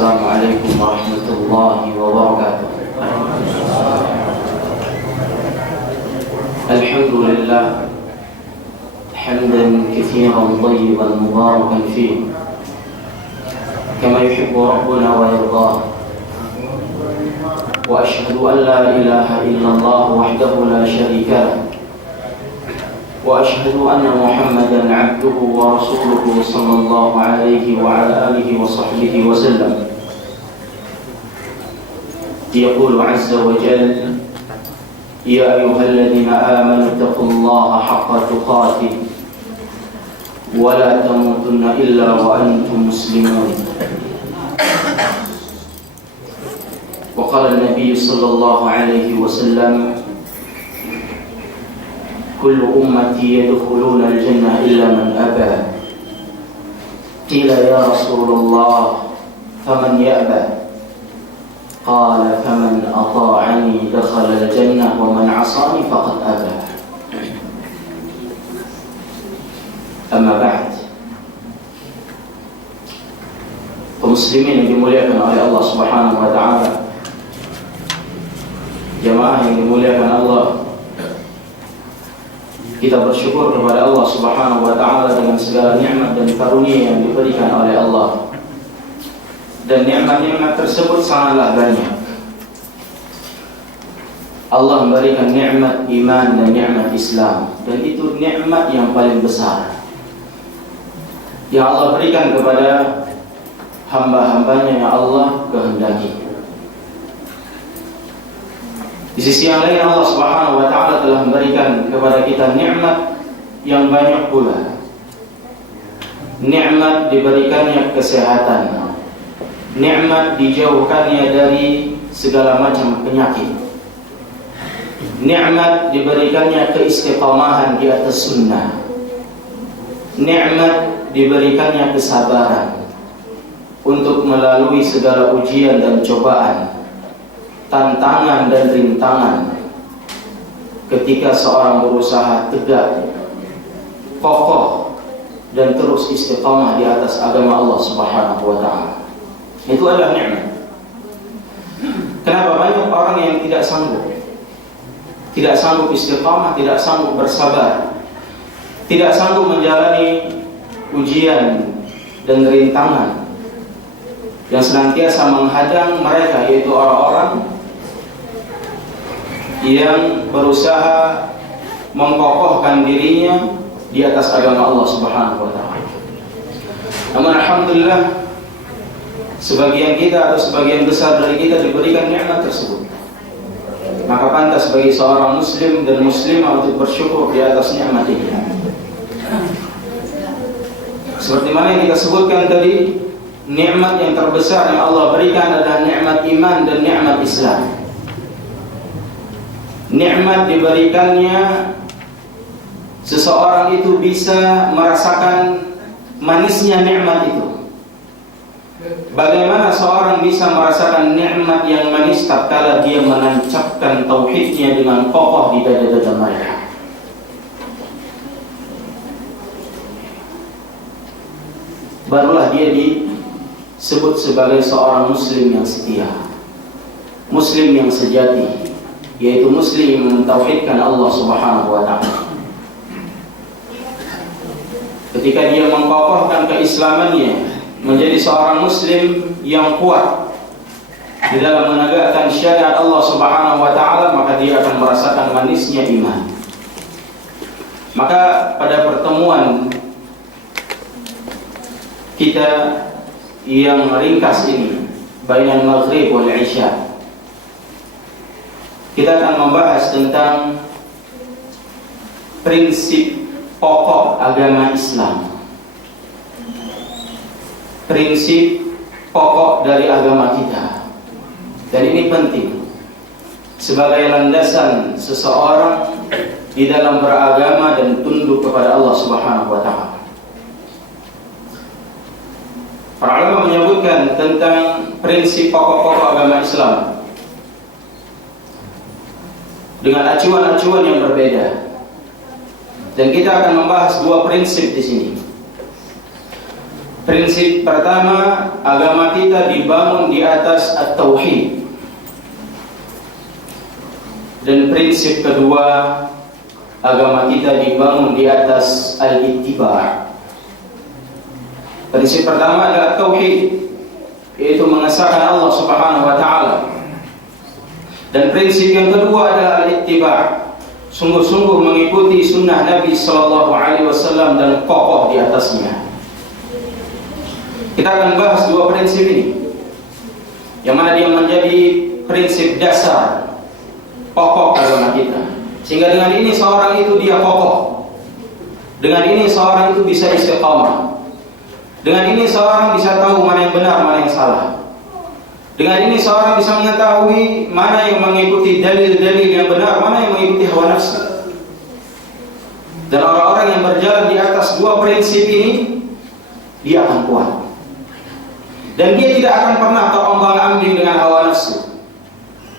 السلام عليكم ورحمة الله وبركاته. الحمد لله حمدا كثيرا طيبا مباركا فيه كما يحب ربنا ويرضاه، وأشهد أن لا إله إلا الله وحده لا شريك له، وأشهد أن محمدا عبده ورسوله صلى الله عليه وعلى آله وصحبه وسلم. يقول عز وجل: يا أيها الذين آمنوا اتقوا الله حق تقاته ولا تموتن إلا وأنتم مسلمون. وقال النبي صلى الله عليه وسلم: كل أمتي يدخلون الجنة إلا من أبى. قيل: يا رسول الله فمن يأبى؟ قال: فمن أطاعني دخل الجنة ومن عصاني فقد أبى. أما بعد، kaum muslimin yang dimuliakan oleh Allah Subhanahu wa taala, jamaah yang dimuliakan Allah, kita bersyukur kepada Allah Subhanahu wa taala dengan segala nikmat dan karunia yang diberikan oleh Allah. Dan nikmat-nikmat tersebut sangatlah banyak. Allah memberikan nikmat iman dan nikmat Islam, dan itu nikmat yang paling besar yang Allah berikan kepada hamba-hambanya yang Allah kehendaki. Di sisi yang lain, Allah Subhanahu wa taala telah memberikan kepada kita nikmat yang banyak pula. Nikmat diberikannya kesehatan, nikmat dijauhkannya dari segala macam penyakit, nikmat diberikannya keistiqamahan di atas sunnah, nikmat diberikannya kesabaran untuk melalui segala ujian dan cobaan, tantangan dan rintangan, ketika seorang berusaha tegak, kokoh, dan terus istiqamah di atas agama Allah Subhanahu wa taala. Itu adalah nikmat. Kenapa banyak orang yang tidak sanggup istiqamah, tidak sanggup bersabar, tidak sanggup menjalani ujian dan rintangan yang senantiasa menghadang mereka, yaitu orang-orang yang berusaha mengkokohkan dirinya di atas agama Allah Subhanahu wa taala. Namun alhamdulillah, sebagian kita atau sebagian besar dari kita diberikan nikmat tersebut. Maka pantas bagi seorang muslim dan muslimah untuk bersyukur di atas nikmat ini. Seperti mana yang kita sebutkan tadi, nikmat yang terbesar yang Allah berikan adalah nikmat iman dan nikmat Islam. Nikmat diberikannya seseorang itu bisa merasakan manisnya nikmat itu. Bagaimana seorang bisa merasakan nikmat yang manis tatkala dia menancapkan tauhidnya dengan kokoh di dada-dada mereka. Barulah dia disebut sebagai seorang muslim yang setia, muslim yang sejati, yaitu muslim yang mentauhidkan Allah Subhanahu wa taala. Ketika dia mengkokohkan keislamannya, menjadi seorang muslim yang kuat di dalam menegakkan syariat Allah Subhanahu wa taala, maka dia akan merasakan manisnya iman. Maka pada pertemuan kita yang ringkas ini, bainal maghrib wal isya, kita akan membahas tentang prinsip pokok agama Islam, prinsip pokok dari agama kita. Dan ini penting sebagai landasan seseorang di dalam beragama dan tunduk kepada Allah Subhanahu wa taala. Para ulama menyebutkan tentang prinsip pokok-pokok agama Islam dengan acuan-acuan yang berbeda. Dan kita akan membahas dua prinsip di sini. Prinsip pertama, agama kita dibangun di atas at-tauhid. Dan prinsip kedua, agama kita dibangun di atas al-ittiba'. Prinsip pertama adalah tauhid, yaitu mengesahkan Allah Subhanahu wa taala. Dan prinsip yang kedua adalah al-ittiba', sungguh-sungguh mengikuti sunnah Nabi sallallahu alaihi wasallam dan kokoh di atasnya. Kita akan bahas dua prinsip ini, yang mana dia menjadi prinsip dasar pokok agama kita. Sehingga dengan ini seorang itu dia kokoh. Dengan ini seorang itu bisa istiqamah. Dengan ini seorang bisa tahu mana yang benar, mana yang salah. Dengan ini seorang bisa mengetahui mana yang mengikuti dalil-dalil yang benar, mana yang mengikuti hawa nafsu. Dan orang-orang yang berjalan di atas dua prinsip ini, dia akan kuat. Dan dia tidak akan pernah terombang-ambing dengan hawa nafsu.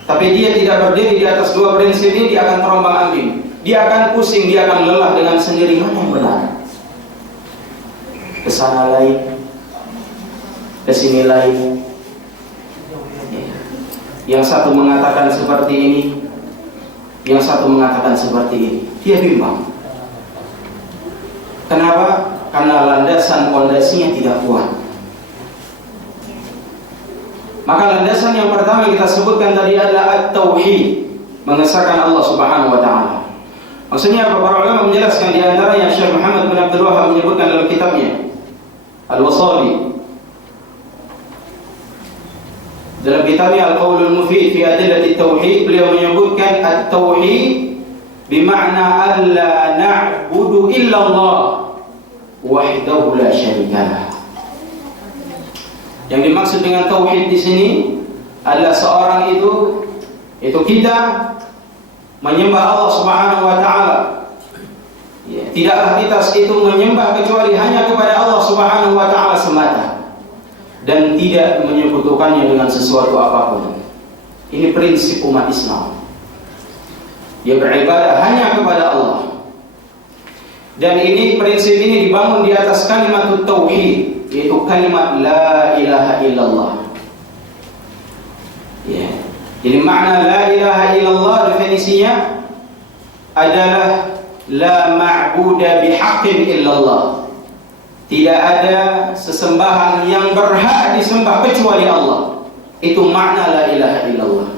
Tapi dia tidak berdiri di atas dua prinsip ini, dia akan terombang-ambing. Dia akan pusing, dia akan lelah dengan sendiri. Mana yang benar? Kesana lain, kesini lain. Yang satu mengatakan seperti ini, yang satu mengatakan seperti ini. Dia bimbang. Kenapa? Karena landasan pondasinya tidak kuat. Maka landasan yang pertama yang kita sebutkan tadi adalah at-tauhid, mengesahkan Allah Subhanahu wa taala. Maksudnya para ulama menjelaskan, di antaranya Syekh Muhammad bin Abdul Wahab menyebutkan dalam kitabnya Al-Wasabi, dalam kitabnya Al-Qaulul Mufid fi Adillati Tauhid, beliau menyebutkan at-tauhid bermakna alla na'budu illa Allah wahdahu la syarikalah. Yang dimaksud dengan tauhid di sini adalah seorang itu kita menyembah Allah Subhanahu wa taala. Ya, tidaklah kita itu menyembah kecuali hanya kepada Allah Subhanahu wa taala semata, dan tidak menyekutukannya dengan sesuatu apapun. Ini prinsip umat Islam. Dia beribadah hanya kepada Allah. Dan ini prinsip ini dibangun di atas kalimat tauhid, yaitu kalimat la ilaha illallah. Ya. Jadi makna la ilaha illallah definisinya adalah la ma'buda bihaqqin illallah. Tidak ada sesembahan yang berhak disembah kecuali Allah. Itu makna la ilaha illallah.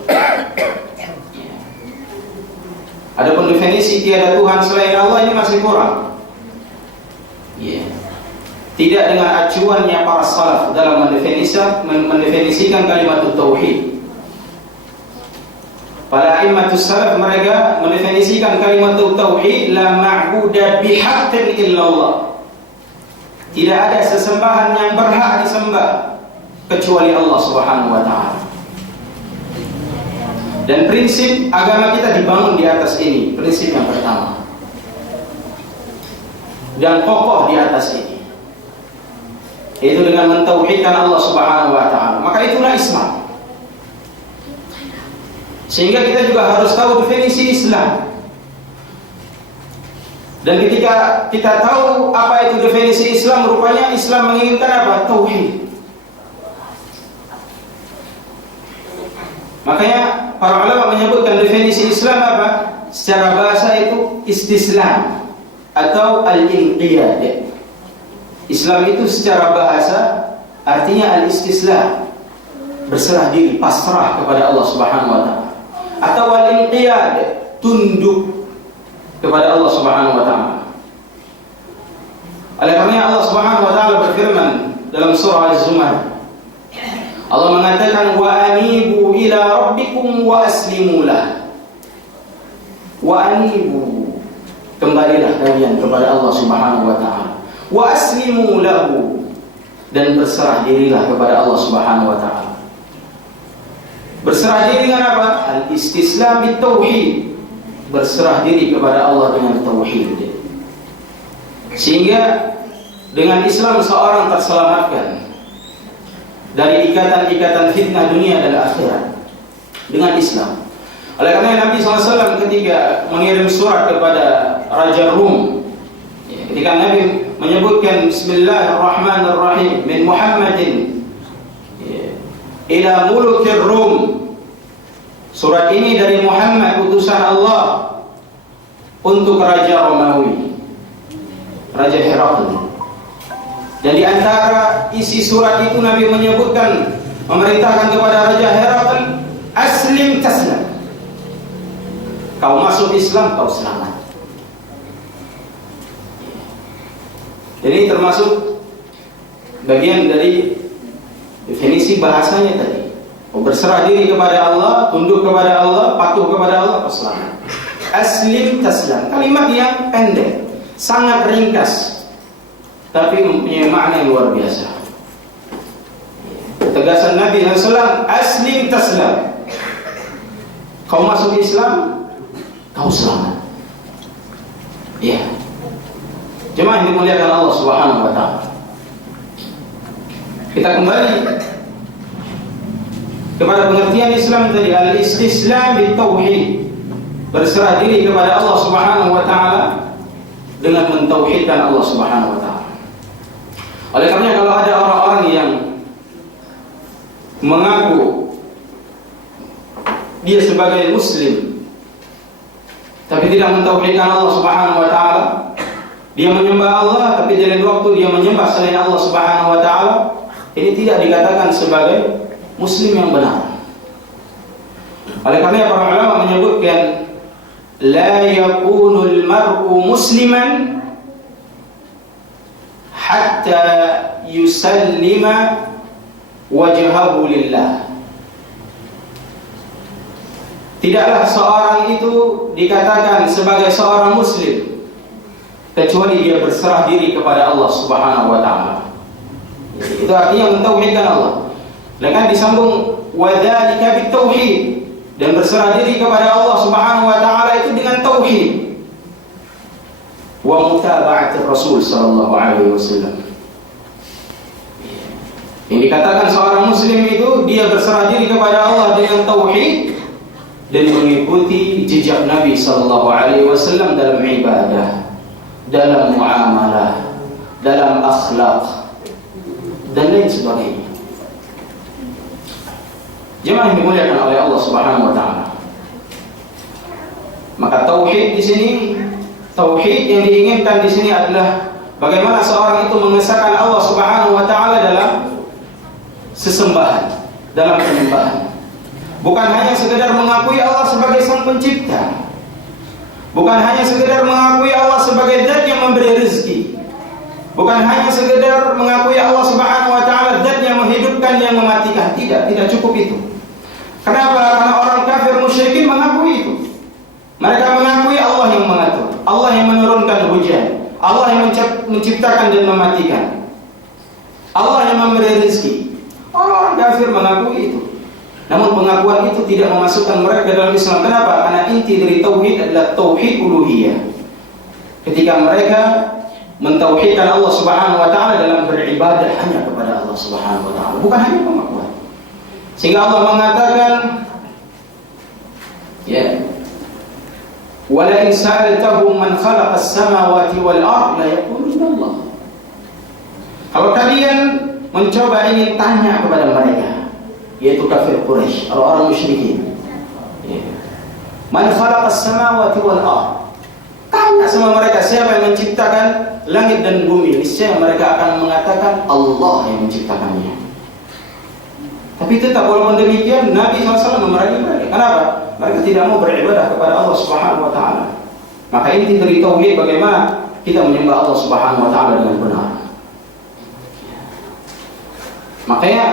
Adapun definisi tiada Tuhan selain Allah ini masih kurang. Ya. Tidak dengan acuannya para salaf dalam mendefinisikan kalimat tauhid. Para imamatus salaf mereka mendefinisikan kalimat tauhid la ma'buda bihaqqin illallah. Tidak ada sesembahan yang berhak disembah kecuali Allah Subhanahu wa taala. Dan prinsip agama kita dibangun di atas ini, prinsip yang pertama. Dan kokoh di atas ini, yaitu dengan mentauhidkan Allah Subhanahu wa taala. Maka itulah Islam. Sehingga kita juga harus tahu definisi Islam. Dan ketika kita tahu apa itu definisi Islam, rupanya Islam menginginkan apa? Tauhid. Makanya para ulama menyebutkan definisi Islam apa? Secara bahasa itu istislam atau al-inqiyad. Islam itu secara bahasa artinya al-istislam, berserah diri, pasrah kepada Allah Subhanahu wa taala. Atau al-inqiyad, tunduk kepada Allah Subhanahu wa taala. Oleh karena Allah Subhanahu wa taala berfirman dalam surah Az-Zumar, Allah mengatakan wa anibu ila rabbikum wa aslimu lah. Wa anibu, kembalilah kalian kepada Allah Subhanahu wa taala. Wa aslimu lahu, dan berserah dirilah kepada Allah Subhanahu wa taala. Berserah diri dengan apa? Al-istislam bit-tauhid. Berserah diri kepada Allah dengan tauhid. Sehingga dengan Islam seorang terselamatkan dari ikatan-ikatan fitnah dunia dan akhirat dengan Islam. Oleh karena Nabi SAW ketika mengirim surat kepada Raja Rum, ketika Nabi menyebutkan Bismillahirrahmanirrahim min Muhammadin ila mulukir Rum. Surat ini dari Muhammad, utusan Allah, untuk Raja Romawi, Raja Herakl. Dan di antara isi surat itu Nabi menyebutkan, memerintahkan kepada Raja Herakl, aslim taslam. Kau masuk Islam, kau selamat. Jadi termasuk bagian dari definisi bahasanya tadi. Berserah diri kepada Allah, tunduk kepada Allah, patuh kepada Allah, kau selamat. Aslim taslam. Kalimat yang pendek, sangat ringkas, tapi mempunyai makna yang luar biasa. Tegasan Nabi SAW, aslim taslam. Kau masuk Islam, kau selamat. Ya. Jemaah yang dimuliakan Allah Subhanahu wa taala. Kita kembali kepada pengertian Islam tadi, al-istislam bit-tauhid. Berserah diri kepada Allah Subhanahu wa taala dengan mentauhidkan Allah Subhanahu wa taala. Oleh karena kalau ada orang-orang yang mengaku dia sebagai muslim tapi tidak mentauhidkan Allah Subhanahu wa taala, dia menyembah Allah tapi di lain waktu dia menyembah selain Allah Subhanahu wa taala, ini tidak dikatakan sebagai muslim yang benar. Oleh karena para ulama menyebutkan la yakunul mar'u musliman hatta yusallima wajhahu lillah. Tidaklah seorang itu dikatakan sebagai seorang muslim kecuali dia berserah diri kepada Allah Subhanahu wa taala. Itu artinya mentauhidkan Allah. Dan disambung wadzalika bitauhid, dan berserah diri kepada Allah Subhanahu wa taala itu dengan tauhid. Wa mutaba'at Rasul sallallahu alaihi wasallam. Yang dikatakan seorang muslim itu dia berserah diri kepada Allah dengan tauhid dan mengikuti jejak Nabi sallallahu alaihi wasallam dalam ibadah, dalam muamalah, dalam akhlak dan lain sebagainya. Jemaah yang dimuliakan oleh Allah Subhanahu wa taala. Maka tauhid di sini, tauhid yang diinginkan di sini adalah bagaimana seorang itu mengesahkan Allah Subhanahu wa taala dalam sesembahan, dalam penyembahan. Bukan hanya sekedar mengakui Allah sebagai Sang Pencipta. Bukan hanya sekedar mengakui Allah sebagai Zat yang memberi rezeki. Bukan hanya sekedar mengakui Allah Subhanahu wa taala Zat yang menghidupkan, yang mematikan. Tidak cukup itu. Kenapa? Karena orang kafir musyrikin mengakui itu. Mereka mengakui Allah yang mengatur, Allah yang menurunkan hujan, Allah yang menciptakan dan mematikan, Allah yang memberi rezeki. Orang-orang kafir mengakui itu. Namun pengakuan itu tidak memasukkan mereka ke dalam Islam. Kenapa? Karena inti dari tauhid adalah tauhid uluhiyah. Ketika mereka mentauhidkan Allah Subhanahu wa taala dalam beribadah hanya kepada Allah Subhanahu wa taala, bukan hanya pengakuan. Sehingga Allah mengatakan, ya, wala in sa'altahum man khalaqa as-samawati wal ardh la yaquluna Allah. Kalau kalian mencoba ingin tanya kepada mereka, yaitu kafir Quraisy, orang-orang musyrikin, ya, man khalaqa as-samawati wal ardh, tanya sama mereka siapa yang menciptakan langit dan bumi, niscaya mereka akan mengatakan Allah yang menciptakannya. Tapi tetap walaupun demikian Nabi SAW memerangi mereka. Kenapa? Mereka tidak mau beribadah kepada Allah Subhanahu wa taala. Maka inti dari tauhid bagaimana kita menyembah Allah Subhanahu wa taala dengan benar. Makanya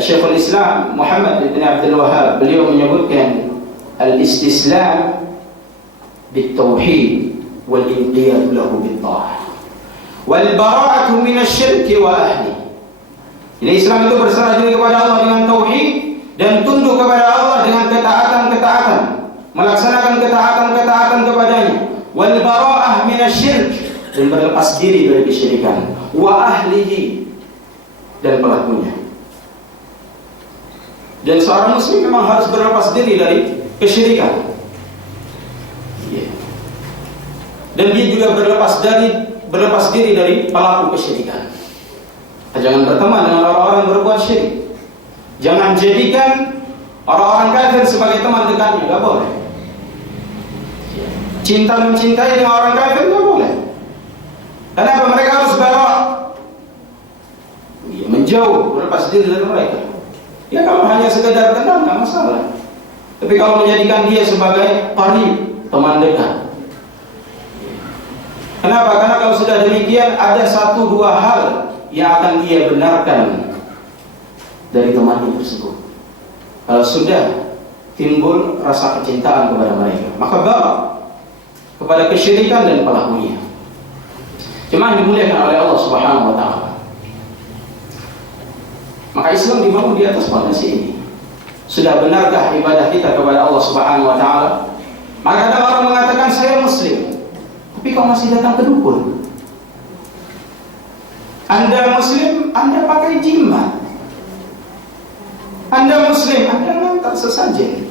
Syekhul Islam Muhammad bin Abdul Wahhab beliau menyebutkan al-istislam bit-tauhid wal-inqiyad lahu bit-ta'ah wal bara'atu min asy-syirki wa ahli. Jadi Islam itu berserah diri kepada Allah dengan tauhid dan tunduk kepada Allah dengan ketaatan-ketaatan, melaksanakan ketaatan-ketaatan kepadanya. Wal bara'ah minasy-syirk, dan berlepas diri dari kesyirikan. Wa ahlihi, dan pelakunya. Dan seorang muslim memang harus berlepas diri dari kesyirikan. Dan dia juga berlepas berlepas diri dari pelaku kesyirikan. Jangan berteman dengan orang-orang berbuat syirik. Jangan jadikan orang-orang kafir sebagai teman dekatnya, nggak boleh. Cinta mencintai dengan orang kafir nggak boleh. Kenapa mereka harus berok? Ya, menjauh, berlepas diri dari mereka. Ya kalau hanya sekedar kenal nggak masalah. Tapi kalau menjadikan dia sebagai qarib, teman dekat. Kenapa? Karena kalau sudah demikian ada 1-2 hal yang akan dia benarkan dari temannya tersebut. Kalau sudah timbul rasa kecintaan kepada mereka, maka bawa kepada kesyirikan dan pelakunya. Jemaah dimuliakan oleh Allah Subhanahu wa taala. Maka Islam dibangun di atas fondasi ini. Sudah benarkah ibadah kita kepada Allah Subhanahu wa taala? Maka ada orang mengatakan saya muslim, tapi kau masih datang ke dukun. Anda muslim, Anda pakai jimat. Anda muslim, Anda ngantar sesajen.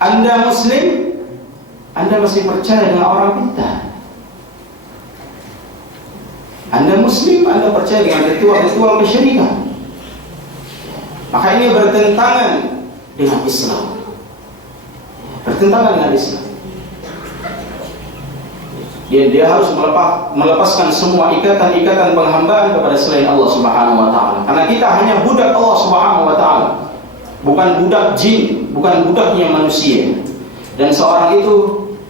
Anda muslim, Anda masih percaya dengan orang pintar. Anda muslim, Anda percaya dengan ritual-ritual kesyirikan. Maka ini bertentangan dengan Islam. Bertentangan dengan Islam. Dia harus melepaskan semua ikatan-ikatan penghambaan kepada selain Allah Subhanahu wa taala. Karena kita hanya budak Allah Subhanahu wa taala. Bukan budak jin, bukan budaknya manusia. Dan seorang itu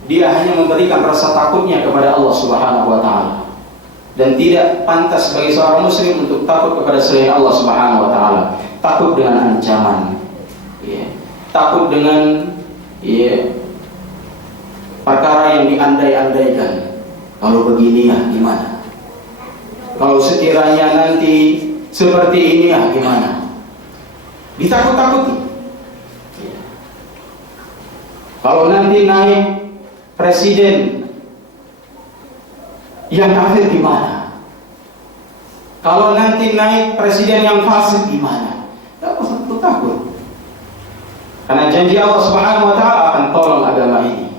dia hanya memberikan rasa takutnya kepada Allah Subhanahu wa taala. Dan tidak pantas bagi seorang muslim untuk takut kepada selain Allah Subhanahu wa taala. Takut dengan ancaman. Ya. Takut dengan perkara yang diandai-andaikan. Kalau begini ya gimana? Kalau sekiranya nanti seperti ini ya gimana? Ditakut-takuti. Kalau nanti naik presiden yang kafir gimana? Kalau nanti naik presiden yang fasik gimana? Tidak usah takut. Karena janji Allah Subhanahu wa taala akan tolong agama ini.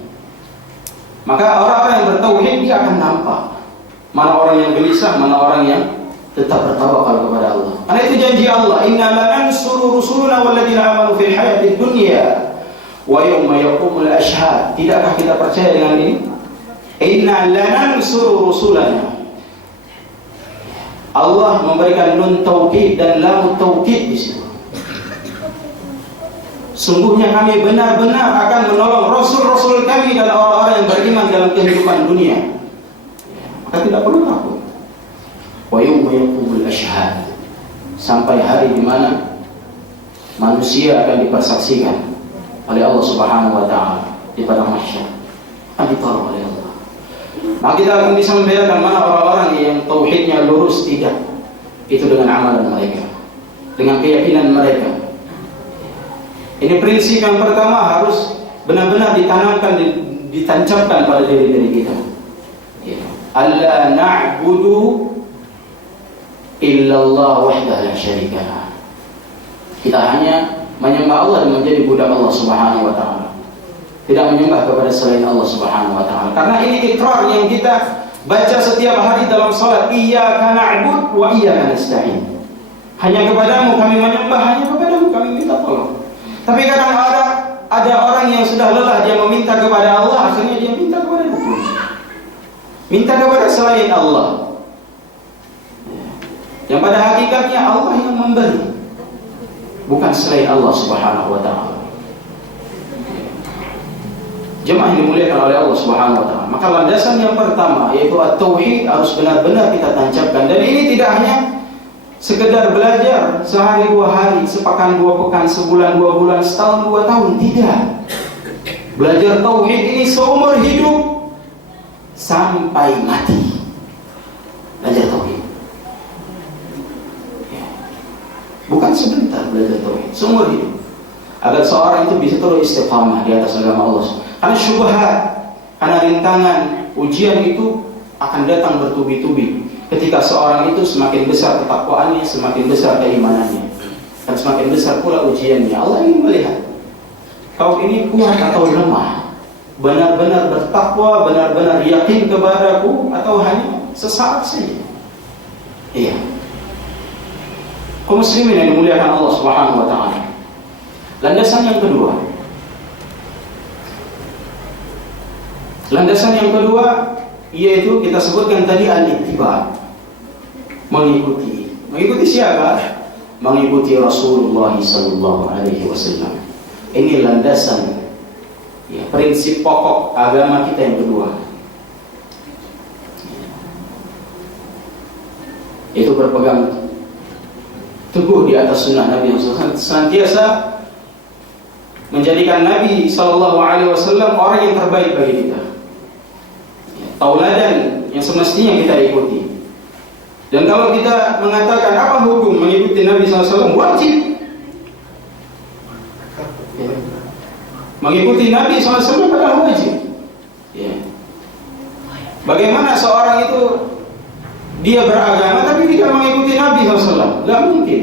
Maka orang-orang yang bertauhid dia akan nampak mana orang yang gelisah, mana orang yang tetap bertawakal kepada Allah. Karena itu janji Allah, inna lanansuru rusulana walladzina amanu fil hayatid dunya wa yawma yaqumul ashhad. Tidakkah kita percaya dengan ini? Inna lanansuru rusulana. Allah memberikan nun taukid dan lam taukid di situ. Sungguhnya kami benar-benar akan menolong Rasul-Rasul kami dan orang-orang yang beriman dalam kehidupan dunia. Maka tidak perlu takut. Wa yawma yaqumul ashhad. Sampai hari di mana manusia akan dipersaksikan oleh Allah Subhanahu wa taala di padang mahsyar. Akan ditolong oleh Allah. Maka kita akan bisa membedakan mana orang-orang yang tauhidnya lurus tidak. Itu dengan amalan mereka, dengan keyakinan mereka. Ini prinsip yang pertama harus benar-benar ditanamkan, ditancapkan pada diri-diri kita. Alla na'budu illallah wahdahu la syarika lah. Kita hanya menyembah Allah dan menjadi budak Allah Subhanahu wa taala. Tidak menyembah kepada selain Allah Subhanahu wa taala. Karena ini ikrar yang kita baca setiap hari dalam salat, iyyaka na'budu wa iyyaka nasta'in. Hanya kepadamu kami menyembah, hanya kepadamu kami minta tolong. Tapi kadang ada orang yang sudah lelah dia meminta kepada Allah, akhirnya dia minta kepada dukun, minta kepada selain Allah. Yang pada hakikatnya Allah yang memberi, bukan selain Allah Subhanahu wa taala. Jemaah yang dimuliakan oleh Allah Subhanahu wa taala. Maka landasan yang pertama yaitu at-tauhid harus benar-benar kita tancapkan. Dan ini tidak hanya sekedar belajar sehari 2 hari, sepekan 2 pekan, sebulan 2 bulan, setahun 2 tahun, tidak. Belajar tauhid ini seumur hidup sampai mati. Belajar tauhid. Ya. Bukan sebentar belajar tauhid, seumur hidup. Agar seorang itu bisa terus istiqamah di atas agama Allah. Karena syubhat, karena rintangan, ujian itu akan datang bertubi-tubi. Ketika seorang itu semakin besar ketakwaannya, semakin besar keimanannya, dan semakin besar pula ujiannya. Allah ingin melihat kau ini kuat atau lemah. benar-benar bertakwa, benar-benar yakin kepadaku, atau hanya sesaat saja? Iya. Kaum muslimin yang dimuliakan Allah Subhanahu wa taala. Landasan yang kedua. Landasan yang kedua yaitu kita sebutkan tadi al-ittiba. Mengikuti. Mengikuti siapa? Mengikuti Rasulullah sallallahu alaihi wasallam. Ini landasan, ya, prinsip pokok agama kita yang kedua. Itu berpegang teguh di atas sunnah Nabi SAW, senantiasa menjadikan Nabi SAW orang yang terbaik bagi kita, ya, tauladan yang semestinya kita ikuti. Dan kalau kita mengatakan apa hukum mengikuti Nabi SAW, wajib. Ya. Mengikuti Nabi SAW adalah wajib. Ya. Bagaimana seorang itu dia beragama tapi tidak mengikuti Nabi SAW? Tidak mungkin.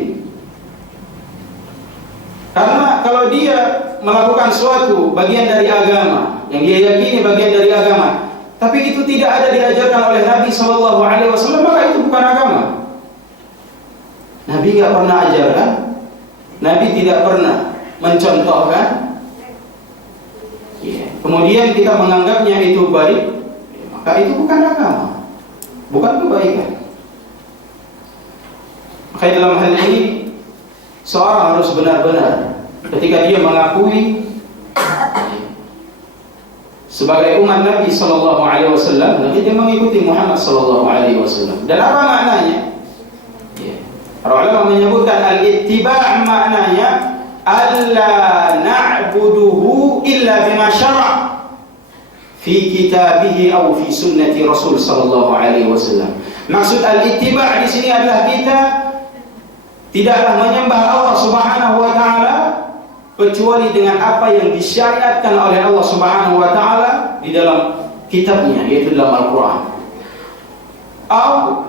Karena kalau dia melakukan suatu bagian dari agama yang dia yakini bagian dari agama, tapi itu tidak ada diajarkan oleh Nabi SAW, maka itu bukan agama. Nabi tidak pernah ajarkan, Nabi tidak pernah mencontohkan, ya. Kemudian kita menganggapnya itu baik, ya, maka itu bukan agama, bukan kebaikan. Maka dalam hal ini seorang harus benar-benar ketika dia mengakui sebagai umat Nabi sallallahu alaihi wasallam, Nabi dia mengikuti Muhammad sallallahu alaihi wasallam. Dan apa maknanya? Ya. Para ulama menyebutkan al-ittiba' maknanya alla na'buduhu illa bima syara' fi kitabihi aw fi sunnati Rasul sallallahu alaihi wasallam. Maksud al-ittiba' di sini adalah kita tidaklah menyembah Allah Subhanahu wa taala kecuali dengan apa yang disyariatkan oleh Allah Subhanahu wa taala di dalam kitabnya, yaitu dalam Al-Qur'an, atau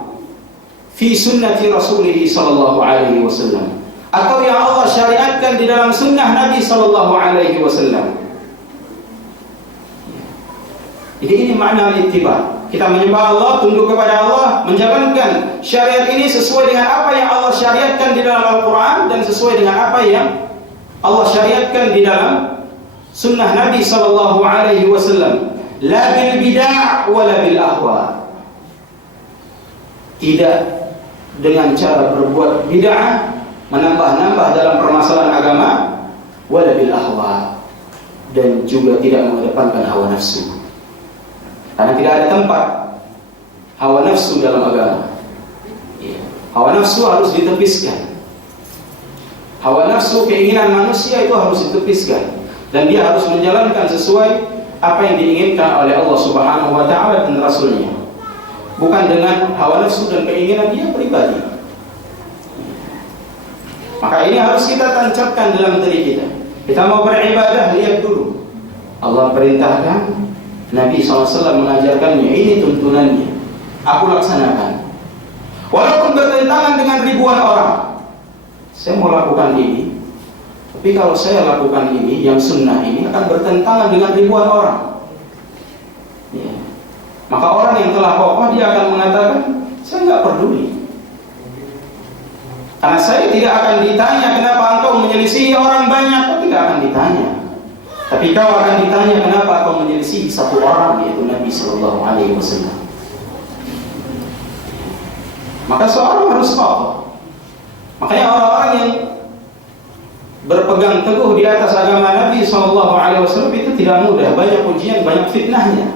fi sunnati Rasulih sallallahu alaihi wasallam, atau yang Allah syariatkan di dalam sunnah Nabi sallallahu alaihi wasallam. Jadi ini makna ittiba. Kita menyembah Allah, tunduk kepada Allah, menjalankan syariat ini sesuai dengan apa yang Allah syariatkan di dalam Al-Qur'an dan sesuai dengan apa yang Allah syariatkan di dalam sunnah Nabi sallallahu alaihi wasallam. La bil bid'ah wala bil ahwa. Tidak dengan cara berbuat bid'ah, menambah-nambah dalam permasalahan agama, wala bil ahwa, dan juga tidak mengedepankan hawa nafsu. Karena tidak ada tempat hawa nafsu dalam agama. Hawa nafsu harus ditepiskan. Hawa nafsu, keinginan manusia itu harus ditepiskan, dan dia harus menjalankan sesuai apa yang diinginkan oleh Allah Subhanahu wa taala dan Rasulnya, bukan dengan hawa nafsu dan keinginan dia pribadi. Maka ini harus kita tancapkan dalam diri kita. Kita mau beribadah, lihat dulu Allah perintahkan, Nabi SAW mengajarkannya, ini tuntunannya, aku laksanakan. Walaupun bertentangan dengan ribuan orang, saya mau lakukan ini, tapi kalau saya lakukan ini, yang sunnah ini akan bertentangan dengan ribuan orang, ya. Maka orang yang telah kokoh dia akan mengatakan, saya nggak peduli, karena saya tidak akan ditanya kenapa engkau menyelisihi orang banyak, tidak akan ditanya. Tapi kau akan ditanya kenapa kau menyelisihi satu orang, yaitu Nabi Sallallahu Alaihi Wasallam. Maka seorang harus kokoh. Makanya orang-orang yang berpegang teguh di atas agama Nabi Sallallahu Alaihi Wasallam itu tidak mudah, banyak ujian, banyak fitnahnya,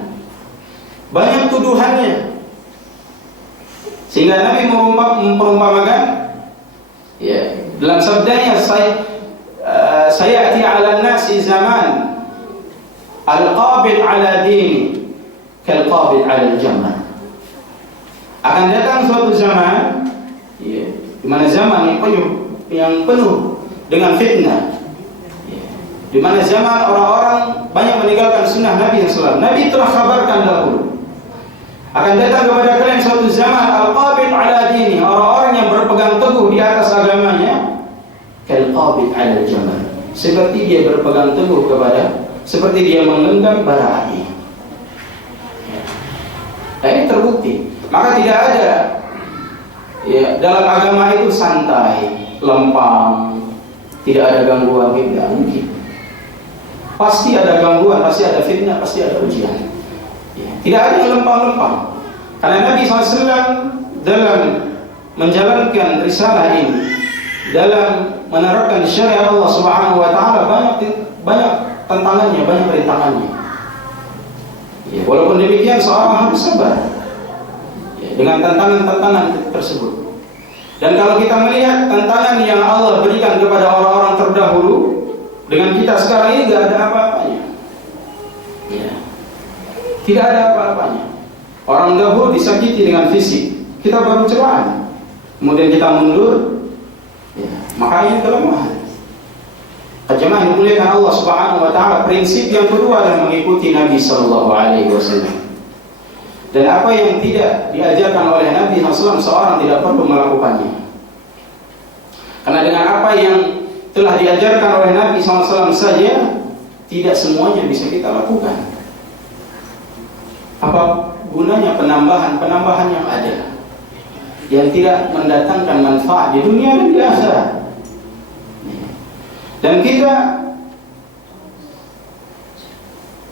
banyak tuduhannya, sehingga Nabi memperumpamakan, ya, dalam sabdanya, sayati ala nasi zaman al-qabil ala dini kal-qabil ala al-jamah. Akan datang suatu zaman, ya, di mana zaman yang penuh dengan fitnah, ya, di mana zaman orang-orang banyak meninggalkan sunnah Nabi SAW. Nabi telah kabarkan dahulu, akan datang kepada kalian suatu zaman al-qabil ala dini, orang-orang yang berpegang teguh di atas agamanya, kal-qabil ala al-jamah, seperti dia berpegang teguh kepada seperti dia menggenggam bara api. Nah, ini terbukti. Maka tidak ada dalam agama itu santai, lempang, tidak ada gangguan, tidak mungkin. Pasti ada gangguan, pasti ada fitnah, pasti ada ujian. Tidak ada yang lempang-lempang. Karena Nabi SAW dalam menjalankan risalah ini, dalam menerapkan syariat Allah Subhanahu wa taala banyak tantangannya, banyak rintangannya. Walaupun demikian seorang harus sabar dengan tantangan-tantangan tersebut. Dan kalau kita melihat tantangan yang Allah berikan kepada orang-orang terdahulu dengan kita sekarang ini, tidak ada apa-apanya. Tidak ada apa-apanya. Orang dahulu disakiti dengan fisik, kita baru cobaan, kemudian kita mundur, maka ini kelemahan. Jemaah yang dimuliakan Allah Subhanahu wa taala, prinsip yang kedua adalah mengikuti Nabi sallallahu alaihi wasallam. Dan apa yang tidak diajarkan oleh Nabi SAW, seorang tidak perlu melakukannya. Karena dengan apa yang telah diajarkan oleh Nabi SAW saja, tidak semuanya bisa kita lakukan. Apa gunanya penambahan yang ada, yang tidak mendatangkan manfaat di dunia dan di akhirat? Dan kita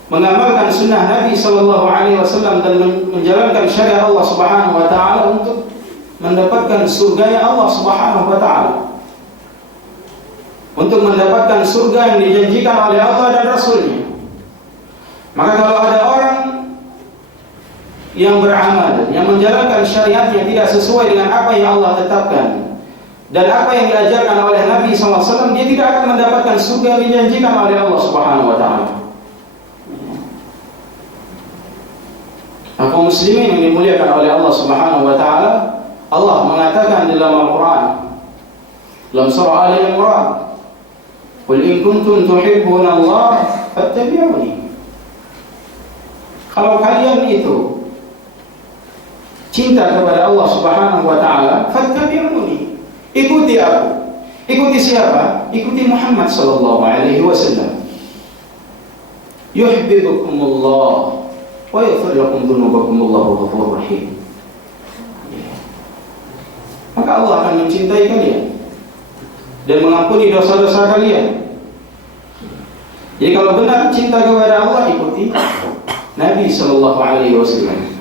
mengamalkan sunnah Nabi Sallallahu Alaihi Wasallam dan menjalankan syariat Allah Subhanahu Wa Taala untuk mendapatkan surganya Allah Subhanahu Wa Taala, untuk mendapatkan surga yang dijanjikan oleh Allah dan Rasulnya. Maka kalau ada orang yang beramal, yang menjalankan syariat yang tidak sesuai dengan apa yang Allah tetapkan dan apa yang diajarkan oleh Nabi SAW, dia tidak akan mendapatkan surga yang dijanjikan oleh Allah Subhanahu Wa Taala. Kaum muslimin yang dimuliakan oleh Allah Subhanahu Wa Taala, Allah mengatakan dalam Al-Quran, dalam surah Ali Imran, "Qul in kuntum tuhibbuna Allah fattabi'uni." Kalau kalian itu cinta kepada Allah Subhanahu Wa Taala, fattabi'uni, ikuti aku. Ikuti siapa? Ikuti Muhammad sallallahu alaihi wasallam. Yuhibbukumullah wa yaghfir lakum dzunubakum, wallahu ghafurur rahim. Maka Allah akan mencintai kalian dan mengampuni dosa-dosa kalian. Jadi kalau benar cinta kepada Allah, ikuti Nabi sallallahu alaihi wasallam.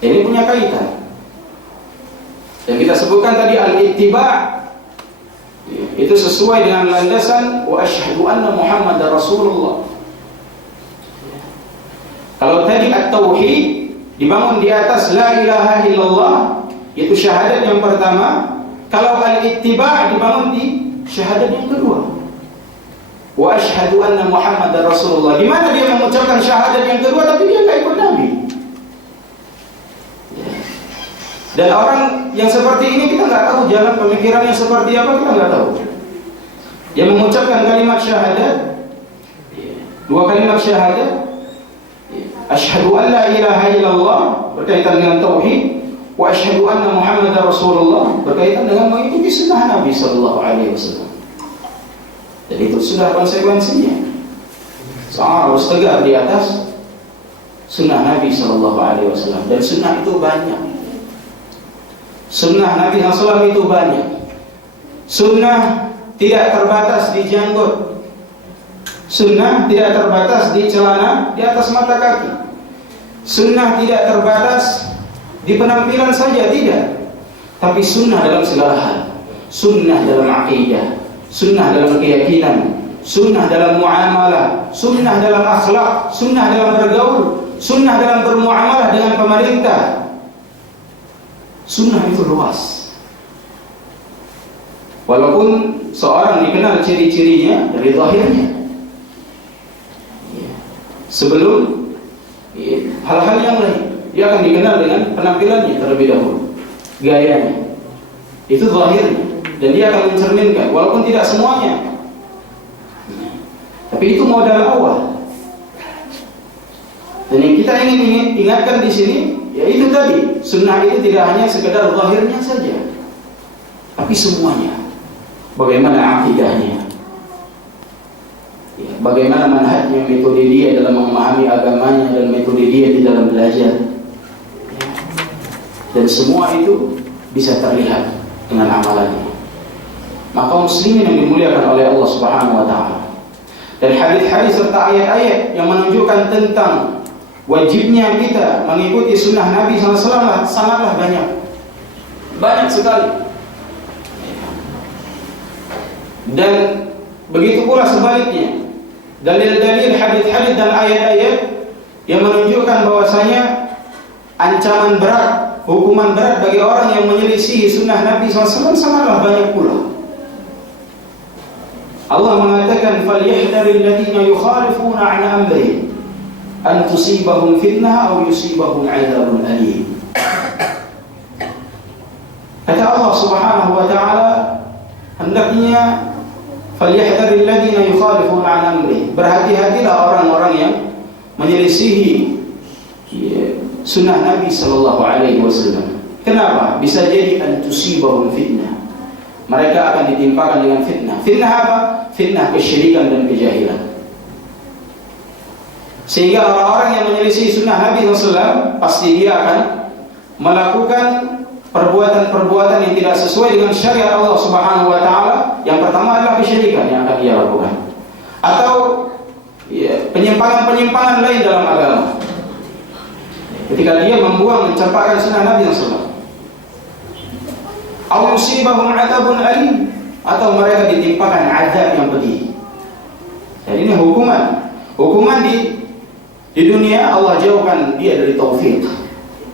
Ini punya kaitan. Dan kita sebutkan tadi al-ittiba' itu sesuai dengan landasan wa asyhadu anna Muhammadar Rasulullah. Kalau tadi at-tauhid dibangun di atas la ilaha illallah, itu syahadat yang pertama. Kalau al-ittiba' dibangun di syahadat yang kedua, wa asyhadu anna Muhammadar Rasulullah. Di mana dia mengucapkan syahadat yang kedua tapi dia enggak ikut Nabi. Dan orang yang seperti ini kita nggak tahu jalan pemikiran yang seperti apa, kita nggak tahu. Dia mengucapkan kalimat syahadat, dua kalimat syahadat, asyhadu an la ilaha illallah berkaitan dengan tauhid, wa asyhadu anna Muhammadar Rasulullah berkaitan dengan mengikuti sunnah Nabi sallallahu alaihi wasallam. Jadi itu sudah konsekuensinya. Seorang harus tegak di atas sunnah Nabi sallallahu alaihi wasallam, dan sunnah itu banyak. Sunnah Nabi SAW itu banyak. Sunnah tidak terbatas di janggut. Sunnah tidak terbatas di celana di atas mata kaki. Sunnah tidak terbatas di penampilan saja, tidak. Tapi sunnah dalam segala hal. Sunnah dalam akidah, sunnah dalam keyakinan, sunnah dalam muamalah, sunnah dalam akhlak, sunnah dalam bergaul, sunnah dalam bermuamalah dengan pemerintah. Sunnah itu luas. Walaupun seorang dikenal ciri-cirinya dari zahirnya, sebelum hal-hal yang lain, dia akan dikenal dengan penampilannya terlebih dahulu, gayanya, itu zahirnya, dan dia akan mencerminkan, walaupun tidak semuanya, tapi itu modal awal. Dan yang kita ingin ingatkan di sini, yaitu tadi, sunnah itu tidak hanya sekedar zahirnya saja, tapi semuanya. Bagaimana akidahnya, bagaimana manhajnya, metode dia dalam memahami agamanya dan metode dia di dalam belajar. Dan semua itu bisa terlihat dengan amalannya. Maka muslimin yang dimuliakan oleh Allah Subhanahu wa taala. Dan hadis-hadis serta ayat-ayat yang menunjukkan tentang wajibnya kita mengikuti sunnah Nabi SAW sangatlah banyak. Banyak sekali. Dan begitu pula sebaliknya, dalil-dalil, hadis-hadis dan ayat-ayat yang menunjukkan bahwasanya ancaman berat, hukuman berat bagi orang yang menyelisihi sunnah Nabi SAW sangatlah banyak pula. Allah mengatakan, "Falyahdharil ladzina yukhalifuna 'an amrihi an tusibahum fitnah aw yusibahum 'adzabun alim." Kata Allah Subhanahu wa taala, hendaknya falyahdharil ladzina yukhalifuna 'an amrihi, berhati-hatilah orang-orang yang menyelisihi sunnah Nabi sallallahu alaihi wasallam. Kenapa? Bisa jadi an tusibahum fitnah. Mereka akan ditimpakan dengan fitnah. Fitnah apa? Fitnah kesyirikan dan kejahilan. Sehingga orang-orang yang menyelisih sunnah Nabi SAW pasti dia akan melakukan perbuatan-perbuatan yang tidak sesuai dengan syariat Allah Subhanahu wa taala. Yang pertama adalah kesyirikan yang akan dia lakukan, atau penyimpangan-penyimpangan lain dalam agama. Ketika dia membuang, mencampakkan sunnah Nabi SAW. Aw yusibahum 'adzabun alim, atau mereka ditimpakan azab yang pedih. Jadi ini hukuman. Hukuman di dunia, Allah jauhkan dia dari taufik,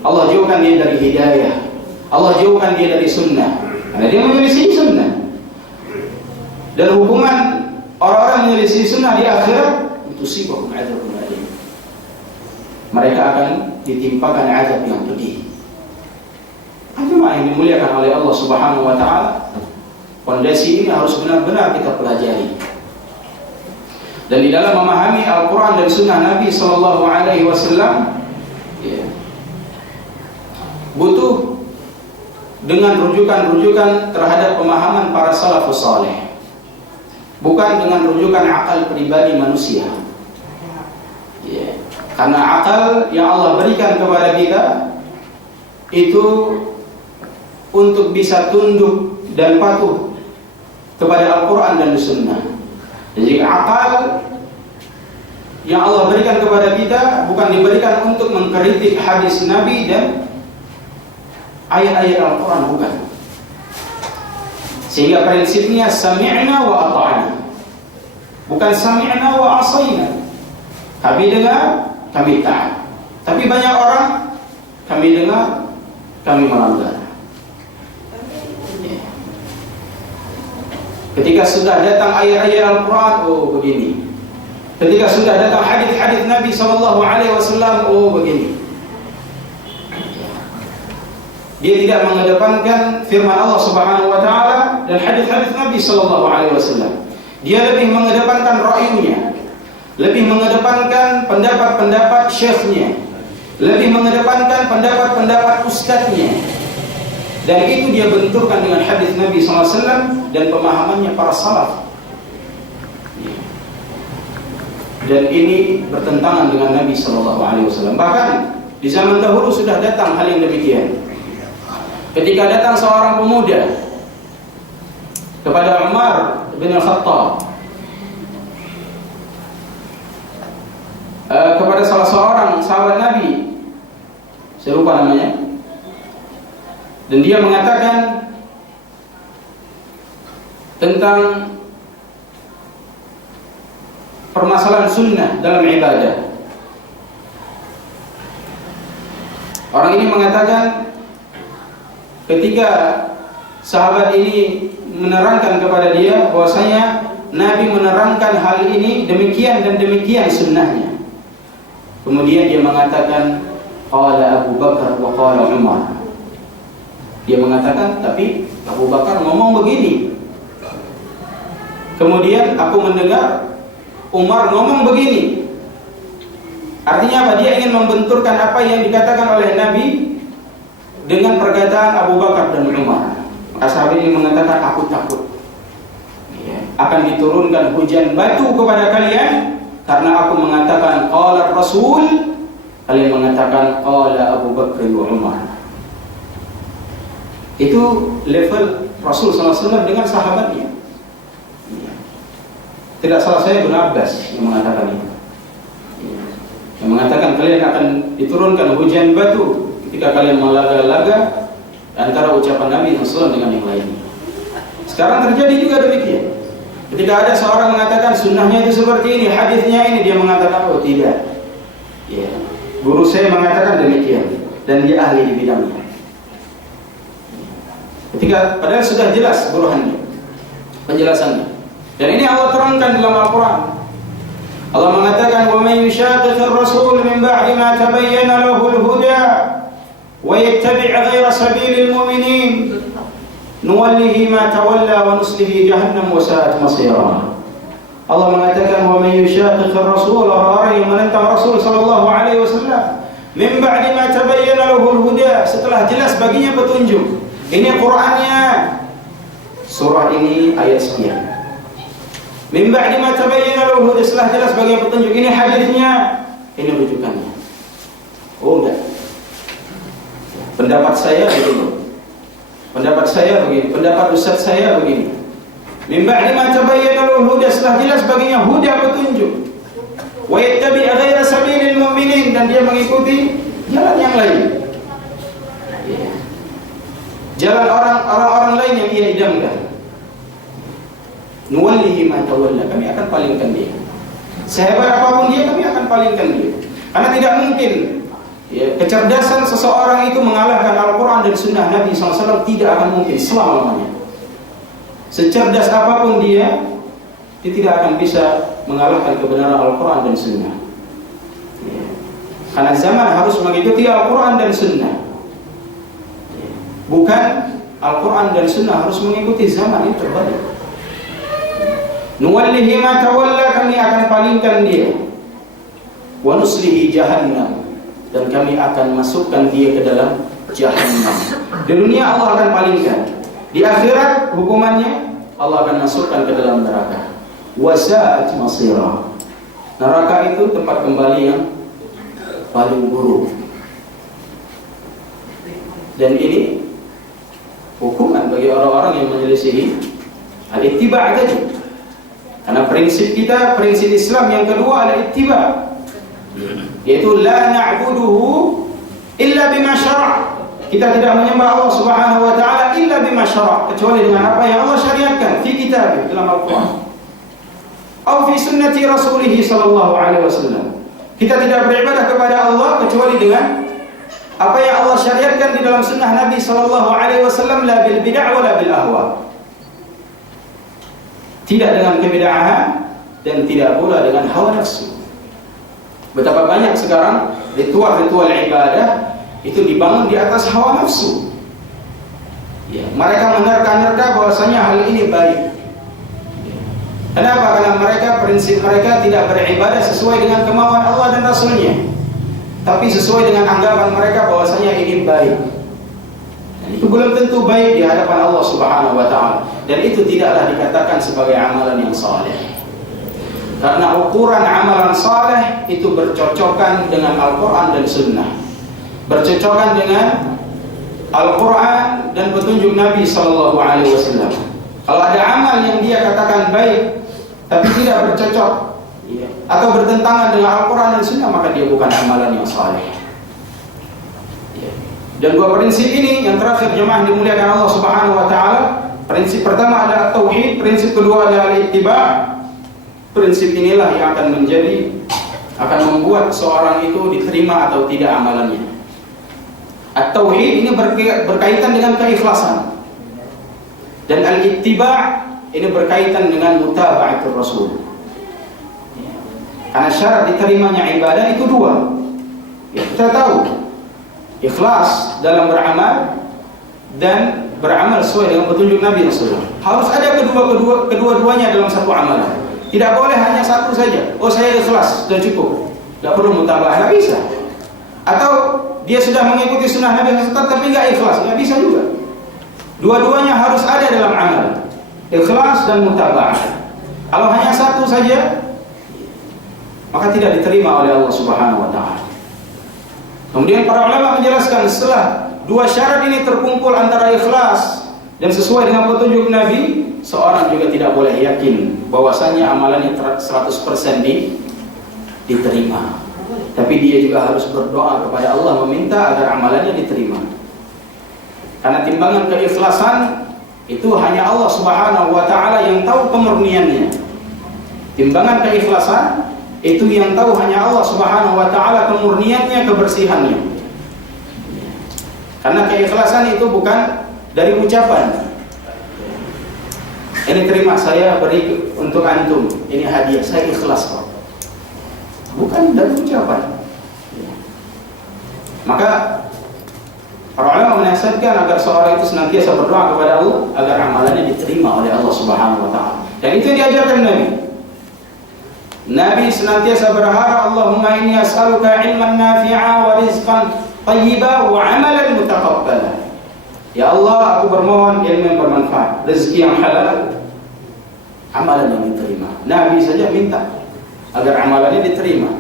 Allah jauhkan dia dari hidayah, Allah jauhkan dia dari sunnah, karena dia menyelisih sunnah. Dan hukuman orang-orang menyelisih sunnah di akhirat, tusibahum 'adzabun alim, mereka akan ditimpakan azab yang pedih. Jemaah yang dimuliakan oleh Allah Subhanahu wa taala, fondasi ini harus benar-benar kita pelajari. Dan di dalam memahami Al-Quran dan Sunnah Nabi sallallahu alaihi wasallam, butuh dengan rujukan-rujukan terhadap pemahaman para salafus saleh, bukan dengan rujukan akal pribadi manusia. Karena akal yang Allah berikan kepada kita itu untuk bisa tunduk dan patuh kepada Al-Quran dan Sunnah. Jadi akal yang Allah berikan kepada kita bukan diberikan untuk mengkritik hadis Nabi dan ayat-ayat Al-Quran, bukan. Sehingga prinsipnya sami'na wa ata'na, bukan sami'na wa asayna. Kami dengar, kami taat. Tapi banyak orang, kami dengar, kami melanggar. Ketika sudah datang ayat-ayat Al-Quran, oh begini. Ketika sudah datang hadis-hadis Nabi SAW, oh begini. Dia tidak mengedepankan firman Allah Subhanahu wa taala dan hadis-hadis Nabi SAW. Dia lebih mengedepankan ra'yunya, lebih mengedepankan pendapat-pendapat syekhnya, lebih mengedepankan pendapat-pendapat ustadznya. Dan itu dia benturkan dengan hadis Nabi SAW dan pemahamannya para salaf. Dan ini bertentangan dengan Nabi SAW. Bahkan di zaman dahulu sudah datang hal yang demikian. Ketika datang seorang pemuda kepada Umar bin Al-Khattab, kepada salah seorang sahabat Nabi, saya lupa namanya, dan dia mengatakan tentang permasalahan sunnah dalam ibadah. Orang ini mengatakan ketika sahabat ini menerangkan kepada dia bahwasanya Nabi menerangkan hal ini demikian dan demikian sunnahnya. Kemudian dia mengatakan qala Abu Bakar wa qala Umar. Dia mengatakan, tapi Abu Bakar ngomong begini. Kemudian aku mendengar Umar ngomong begini. Artinya apa? Dia ingin membenturkan apa yang dikatakan oleh Nabi dengan perkataan Abu Bakar dan Umar. Maka sahabat ini mengatakan, aku takut. akan diturunkan hujan batu kepada kalian karena aku mengatakan qala Rasul, kalian mengatakan qala Abu Bakar wa Umar. Itu level Rasul SAW dengan sahabatnya. Tidak salah saya Ibn Abbas yang mengatakan itu, yang mengatakan kalian akan diturunkan hujan batu ketika kalian melaga-laga antara ucapan Nabi SAW dengan yang lainnya. Sekarang terjadi juga demikian. Ketika ada seorang mengatakan sunnahnya itu seperti ini, hadisnya ini, dia mengatakan oh tidak, ya, guru saya mengatakan demikian dan dia ahli di bidangnya. Ketika padahal sudah jelas burhannya, penjelasannya. Dan ini Allah terangkan dalam Al-Quran. Allah mengatakan wa man yushaqiqir rasul min ba'di ma tabayyana lahu al-huda wa yattabi' ghayra sabilil mu'minin nuwallihi ma tawalla wa nuslihi jahannam wa sa'at masira. Allah mengatakan wa man yushaqiqir rasul, orang yang menentang Rasul sallallahu alaihi wasallam min ba'di ma tabayyana lahu al-huda, setelah jelas baginya petunjuk. Ini Qur'annya, surah ini ayat sekian. Min ba'di ma tabayyana lahu al-huda, setelah jelas baginya petunjuk. Ini hadisnya, ini rujukannya. Oh enggak, pendapat saya begini, pendapat saya begini, pendapat ustaz saya begini. Min ba'di ma tabayyana lahu al-huda, setelah jelas baginya huda, petunjuk. Wa yattabi' ghayra sabilil mu'minin, dan dia mengikuti jalan yang lain, jalan orang-orang lain yang ia idamkan. Nuwallihi ma tawalla, kami akan palingkan dia. Sehebat apapun dia, kami akan palingkan dia. Karena tidak mungkin kecerdasan seseorang itu mengalahkan Al-Quran dan Sunnah Nabi SAW, tidak akan mungkin selama-lamanya. Secerdas apapun dia tidak akan bisa mengalahkan kebenaran Al-Quran dan Sunnah. Karena zaman harus mengikuti Al-Quran dan Sunnah, bukan Al-Quran dan Sunnah harus mengikuti zaman. Itu terbalik. Nuwallihi ma tawalla, kami akan palingkan dia. Wa nuslihi jahannam, dan kami akan masukkan dia ke dalam jahannam. Di dunia Allah akan palingkan, di akhirat hukumannya Allah akan masukkan ke dalam neraka. Wa sa'at masira, neraka itu tempat kembali yang paling buruk. Dan ini hukuman bagi orang-orang yang menyelisihi al-ittiba' tadi. Karena prinsip kita, prinsip Islam yang kedua adalah ittiba', yaitu la na'buduhu illa bima syara'. Kita tidak menyembah Allah Subhanahu wa taala illa bima syara', kecuali dengan apa yang Allah syariatkan fi kitab, dalam Al-Qur'an, atau fi sunnati rasulih sallallahu alaihi wasallam. Kita tidak beribadah kepada Allah kecuali dengan apa yang Allah syariatkan di dalam sunnah Nabi sallallahu alaihi wasallam, la bil bid'ah wa la bil ahwa. Tidak dengan kebid'ahan dan tidak pula dengan hawa nafsu. Betapa banyak sekarang ritual-ritual ibadah itu dibangun di atas hawa nafsu. Ya, mereka menerka-nerka bahwasanya hal ini baik. Kenapa? Karena mereka, prinsip mereka tidak beribadah sesuai dengan kemauan Allah dan Rasulnya, tapi sesuai dengan anggapan mereka bahwasanya ini baik. Dan itu belum tentu baik di hadapan Allah Subhanahu wa taala, dan itu tidaklah dikatakan sebagai amalan yang saleh. Karena ukuran amalan saleh itu bercocokan dengan Al-Quran dan Sunnah, bercocokan dengan Al-Quran dan petunjuk Nabi sallallahu alaihi wasallam. Kalau ada amal yang dia katakan baik tapi tidak bercocok atau bertentangan dengan Al-Quran dan Sunnah, maka dia bukan amalan yang saleh. Dan dua prinsip ini yang terakhir, jemaah dimuliakan Allah Subhanahu wa taala. Prinsip pertama adalah tauhid, prinsip kedua adalah ittiba'. Prinsip inilah yang akan membuat seorang itu diterima atau tidak amalannya. At-tauhid ini berkaitan dengan keikhlasan, dan al-ittiba' ini berkaitan dengan mutaba'atul Rasul. Karena syarat diterimanya ibadah itu dua. Kita tahu, ikhlas dalam beramal dan beramal sesuai dengan petunjuk Nabi SAW. Harus ada kedua-duanya dalam satu amalan. Tidak boleh hanya satu saja. Oh, saya ikhlas, sudah cukup, tidak perlu mutaba'ah, tidak bisa. Atau dia sudah mengikuti sunnah Nabi SAW tapi tidak ikhlas, tidak bisa juga. Dua-duanya harus ada dalam amal, ikhlas dan mutaba'ah. Kalau hanya satu saja, maka tidak diterima oleh Allah Subhanahu wa taala. Kemudian para ulama menjelaskan, setelah dua syarat ini terkumpul antara ikhlas dan sesuai dengan petunjuk Nabi, seorang juga tidak boleh yakin bahwasanya amalannya 100% diterima. Tapi dia juga harus berdoa kepada Allah, meminta agar amalannya diterima. Karena timbangan keikhlasan itu hanya Allah Subhanahu wa taala yang tahu kemurniannya. Timbangan keikhlasan itu yang tahu hanya Allah Subhanahu wa taala kemurniannya, kebersihannya. Karena keikhlasan itu bukan dari ucapan. Ini terima, saya beri untuk antum, ini hadiah, saya ikhlas kok. Bukan dari ucapan. Maka para ulama menasihatkan agar seorang itu senantiasa berdoa kepada Allah agar amalannya diterima oleh Allah Subhanahu wa taala. Dan itu yang diajarkan Nabi. Nabi senantiasa berharap, Allahumma inni as'aluka ilman nafi'a wa rizqan thayyiba wa amalan mutaqabbala. Ya Allah, aku bermohon ilmu yang bermanfaat, rezeki yang halal, amalan yang diterima. Nabi saja minta agar amalannya diterima.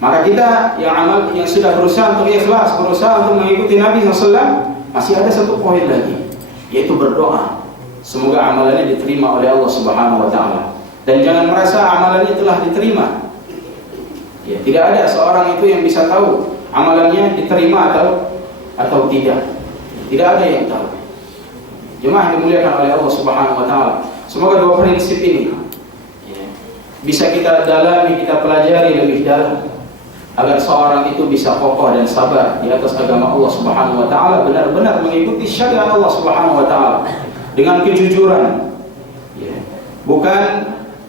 Maka kita yang sudah berusaha untuk ikhlas, berusaha untuk mengikuti Nabi SAW, masih ada satu poin lagi, yaitu berdoa semoga amalannya diterima oleh Allah Subhanahu wa taala. Dan jangan merasa amalannya telah diterima. Ya, tidak ada seorang itu yang bisa tahu amalannya diterima atau tidak. Tidak ada yang tahu. Jemaah yang dimuliakan oleh Allah Subhanahu wa taala, semoga dua prinsip ini bisa kita dalami, kita pelajari lebih dalam, agar seorang itu bisa kokoh dan sabar di atas agama Allah Subhanahu wa taala, benar-benar mengikuti syariat Allah Subhanahu wa taala dengan kejujuran. Bukan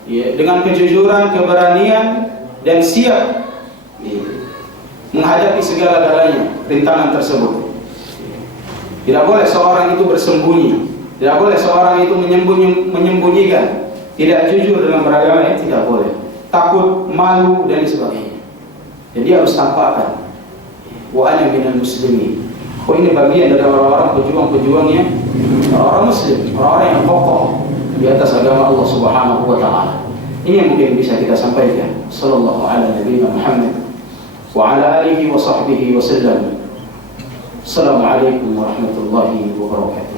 dengan kejujuran, keberanian dan siap menghadapi segala-galanya rintangan tersebut. Tidak boleh seorang itu bersembunyi, tidak boleh seorang itu menyembunyikan, tidak jujur dalam beragama, tidak boleh. Takut, malu dan sebagainya. Jadi harus tampakkan, wa ana minal muslimin. Ini bagian dari orang-orang pejuang-pejuangnya, orang muslim, orang-orang yang kokoh di atas agama Allah Subhanahu wa taala. Ini yang mungkin bisa kita sampaikan. Sallallahu ala nabiyina Muhammad wa ala alihi wa sahbihi wa sallam. Assalamualaikum warahmatullahi wabarakatuh.